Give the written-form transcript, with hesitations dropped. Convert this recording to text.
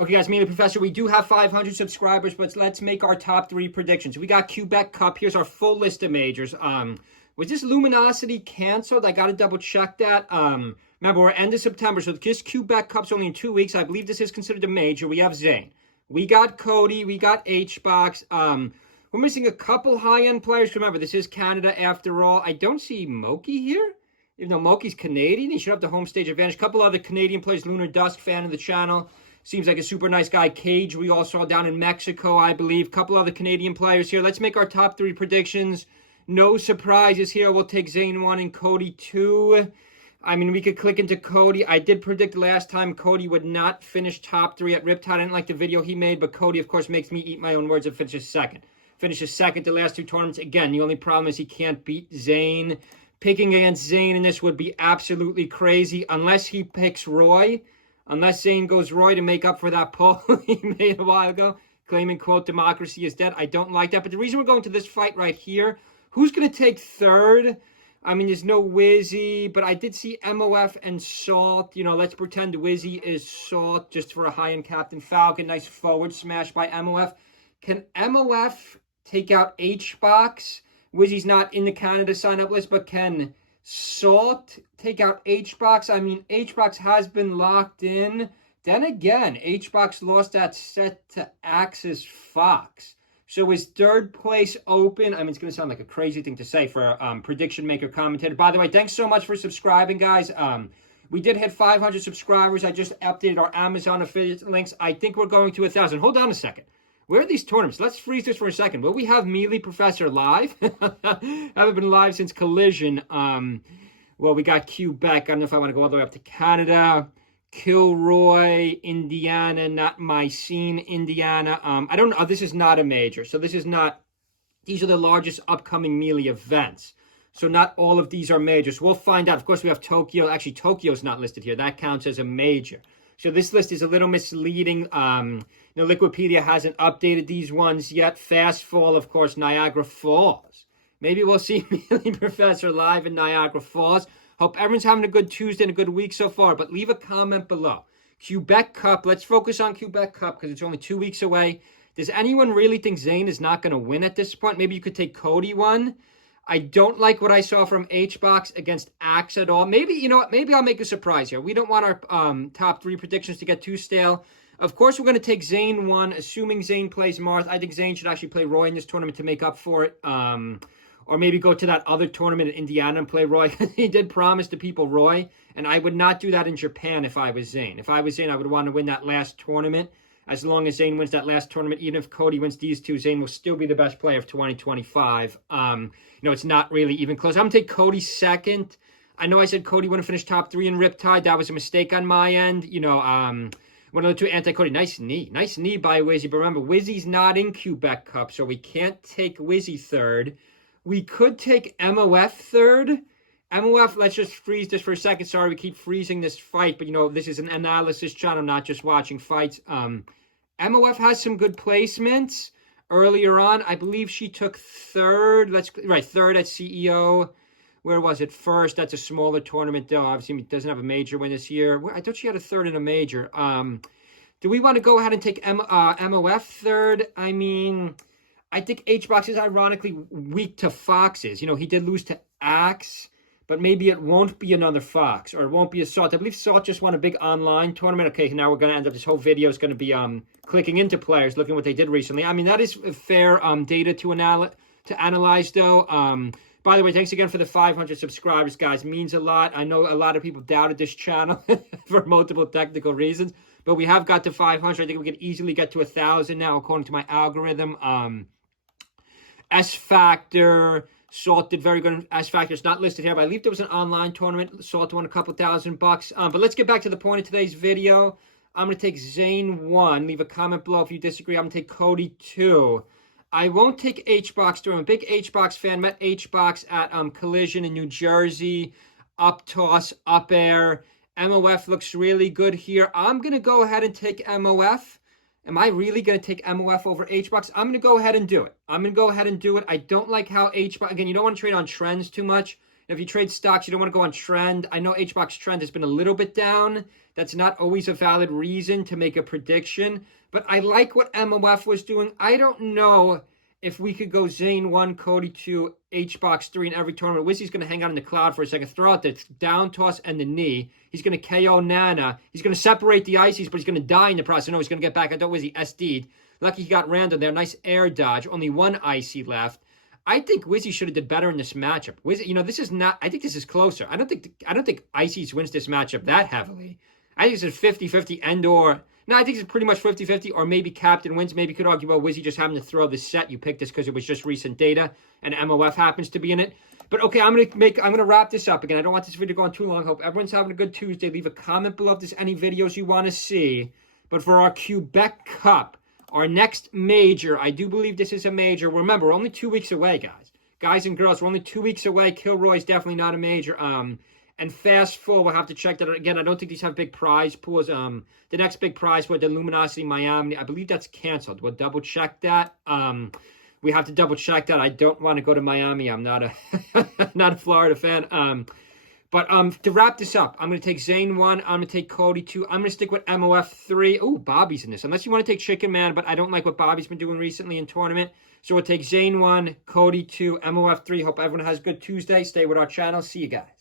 Okay, guys, me and the professor, we do have 500 subscribers, but let's make our top 3 predictions. We got Quebec Cup. Here's our full list of majors. Was this Luminosity canceled? I got to double check that. Remember, we're end of September, so this Quebec Cup's only in 2 weeks. I believe this is considered a major. We have Zane. We got Cody. We got HBox. We're missing a couple high-end players. Remember, this is Canada after all. I don't see Moki here. Even though Moki's Canadian, he should have the home stage advantage. A couple other Canadian players. Lunar Dusk, fan of the channel. Seems like a super nice guy. Cage, we all saw down in Mexico, I believe. Couple other Canadian players here. Let's make our top 3 predictions. No surprises here. We'll take Zane 1 and Cody 2. I mean, we could click into Cody. I did predict last time Cody would not finish top 3 at Riptide. I didn't like the video he made, but Cody, of course, makes me eat my own words and finishes second. Finishes second the last 2 tournaments. Again, the only problem is he can't beat Zane. Picking against Zane in this would be absolutely crazy unless he picks Roy. Unless Zane goes Roy to make up for that poll he made a while ago, claiming, quote, democracy is dead. I don't like that. But the reason we're going to this fight right here, who's going to take third? I mean, there's no Wizzy, but I did see MOF and Salt. You know, let's pretend Wizzy is Salt just for a high-end Captain Falcon. Nice forward smash by MOF. Can MOF take out HBox? Wizzy's not in the Canada sign-up list, but can Salt take out HBox? I mean, HBox has been locked in. Then again, HBox lost that set to Axis Fox. So is third place open? I mean, it's going to sound like a crazy thing to say for a prediction maker commentator. By the way, thanks so much for subscribing, guys. We did hit 500 subscribers. I just updated our Amazon affiliate links. I think we're going to 1,000. Hold on a second. Where are these tournaments? Let's freeze this for a second. Will we have Melee Professor live? Haven't been live since Collision. Well, we got Quebec. I don't know if I want to go all the way up to Canada. Kilroy, Indiana, not my scene, Indiana. I don't know. This is not a major. So this is not, these are the largest upcoming Melee events. So not all of these are majors. We'll find out. Of course, we have Tokyo. Actually, Tokyo's not listed here. That counts as a major. So this list is a little misleading. You know, Liquipedia hasn't updated these ones yet. Fast Fall, of course, Niagara Falls. Maybe we'll see Melee Professor live in Niagara Falls. Hope everyone's having a good Tuesday and a good week so far. But leave a comment below. Quebec Cup. Let's focus on Quebec Cup because it's only 2 weeks away. Does anyone really think Zane is not going to win at this point? Maybe you could take Cody one. I don't like what I saw from HBox against Axe at all. Maybe, you know what? Maybe I'll make a surprise here. We don't want our top 3 predictions to get too stale. Of course, we're going to take Zane 1, assuming Zane plays Marth. I think Zane should actually play Roy in this tournament to make up for it. Or maybe go to that other tournament in Indiana and play Roy. He did promise the people Roy, and I would not do that in Japan if I was Zane. If I was Zane, I would want to win that last tournament. As long as Zane wins that last tournament, even if Cody wins these 2, Zane will still be the best player of 2025. You know, it's not really even close. I'm going to take Cody second. I know I said Cody wouldn't finish top 3 in Riptide. That was a mistake on my end. You know, one of the 2 anti-Cody. Nice knee. Nice knee by Wizzy. But remember, Wizzy's not in Quebec Cup, so we can't take Wizzy third. We could take MOF third. MOF, let's just freeze this for a second. Sorry, we keep freezing this fight. But, you know, this is an analysis channel, not just watching fights. MOF has some good placements. Earlier on, I believe she took third. Third at CEO. Where was it? First. That's a smaller tournament, though. Obviously, it doesn't have a major win this year. I thought she had a third in a major. Do we want to go ahead and take MOF third? I mean, I think HBox is ironically weak to Foxes. You know, he did lose to Axe, but maybe it won't be another Fox, or it won't be a Salt. I believe Salt just won a big online tournament. Okay, now we're going to end up, this whole video is going to be clicking into players, looking what they did recently. I mean, that is fair data to analyze, though. By the way, thanks again for the 500 subscribers, guys. Means a lot. I know a lot of people doubted this channel for multiple technical reasons, but we have got to 500. I think we can easily get to 1,000 now, according to my algorithm. S Factor, Salt did very good in S Factor. It's not listed here, but I believe there was an online tournament. Salt won a couple $1,000. But let's get back to the point of today's video. I'm going to take Zane 1. Leave a comment below if you disagree. I'm going to take Cody 2. I won't take HBox 3. I'm a big HBox fan. Met HBox at Collision in New Jersey. Up toss, up air. MOF looks really good here. I'm going to go ahead and take MOF. Am I really going to take MOF over HBox? I'm going to go ahead and do it. I don't like how HBox, again, you don't want to trade on trends too much. If you trade stocks, you don't want to go on trend. I know HBox trend has been a little bit down. That's not always a valid reason to make a prediction. But I like what MOF was doing. I don't know if we could go Zane 1, Cody 2, HBox 3 in every tournament. Wizzy's going to hang out in the cloud for a second, throw out the down toss and the knee. He's going to KO Nana. He's going to separate the ices, but he's going to die in the process. No, he's going to get back. I thought Wizzy SD'd. Lucky he got random there. Nice air dodge. Only one icy left. I think Wizzy should have did better in this matchup. Wizzy, this is not. I think this is closer. I don't think Ices wins this matchup that heavily. I think this is 50-50 and/or. No, I think it's pretty much 50-50, or maybe Captain wins. Maybe you could argue about Wizzy just having to throw the set. You picked this because it was just recent data, and MOF happens to be in it. But okay, I'm gonna wrap this up again. I don't want this video going too long. Hope everyone's having a good Tuesday. Leave a comment below if there's any videos you want to see. But for our Quebec Cup, our next major, I do believe this is a major. Remember, we're only 2 weeks away, guys. Guys and girls, we're only 2 weeks away. Kilroy's definitely not a major. And Fast Full, we'll have to check that out. Again, I don't think these have big prize pools. The next big prize for the Luminosity Miami, I believe that's canceled. We'll double check that. We have to double check that. I don't want to go to Miami. I'm not a not a Florida fan. But to wrap this up, I'm going to take Zane 1. I'm going to take Cody 2. I'm going to stick with MOF 3. Oh, Bobby's in this. Unless you want to take Chicken Man, but I don't like what Bobby's been doing recently in tournament. So we'll take Zane 1, Cody 2, MOF 3. Hope everyone has a good Tuesday. Stay with our channel. See you guys.